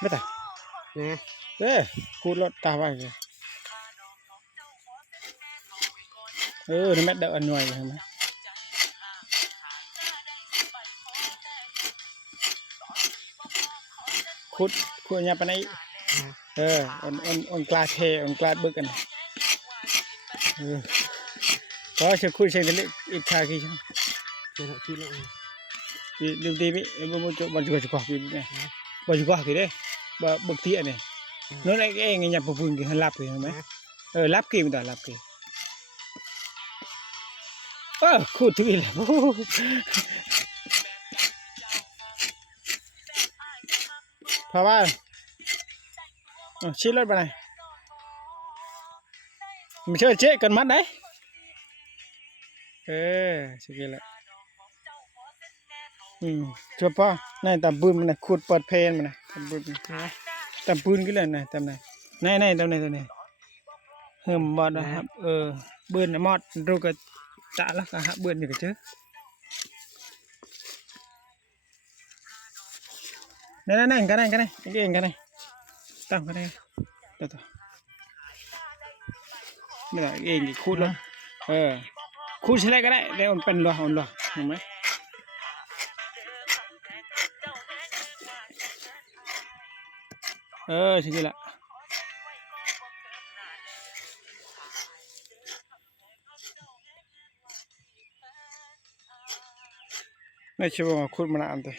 ไม่ตายเนี่ยคูดรถตาไปเลยนี่แม่เดาอันหน่วยเห็นไหมคูดเนี่ยปะนี่onกลาเทonกลาบึกกันก็จะคูดเช่นนี้อีกชาคีใช่ไหมคิดแล้วดูดีมิบางจุกจุกกี่เนี่ยบางจุกกี่เด้บางทีอันนี้นู้นไอ้เงี้ยปุ่นกี่หันลับกี่เห็นไหมลับกี่มันต่อลับกี่คูดถึงอีกแล้วเพราะว่าชี้รถไปไหนไม่ใช่เจ๊กันมัดไหนสิเกล้ชัวร์ป่ะนี่ตามปืนมันนะขุดเปิดเพลนมันนะตามปืนกี่เลยนะตามไหนตามไหนเฮิมบอดนะครับปืนนะมอดรูกจะละกันฮะปืนอยู่กันเจ้นั่นกันเองกันตั้งกันเลยต่อไม่ได้เองคูดแล้วคูดใช่ไหมก็ได้เดี๋ยวมันเป็นหรอเห็นไหมใช่ละไม่ใช่ว่าคูดมันอันเดีย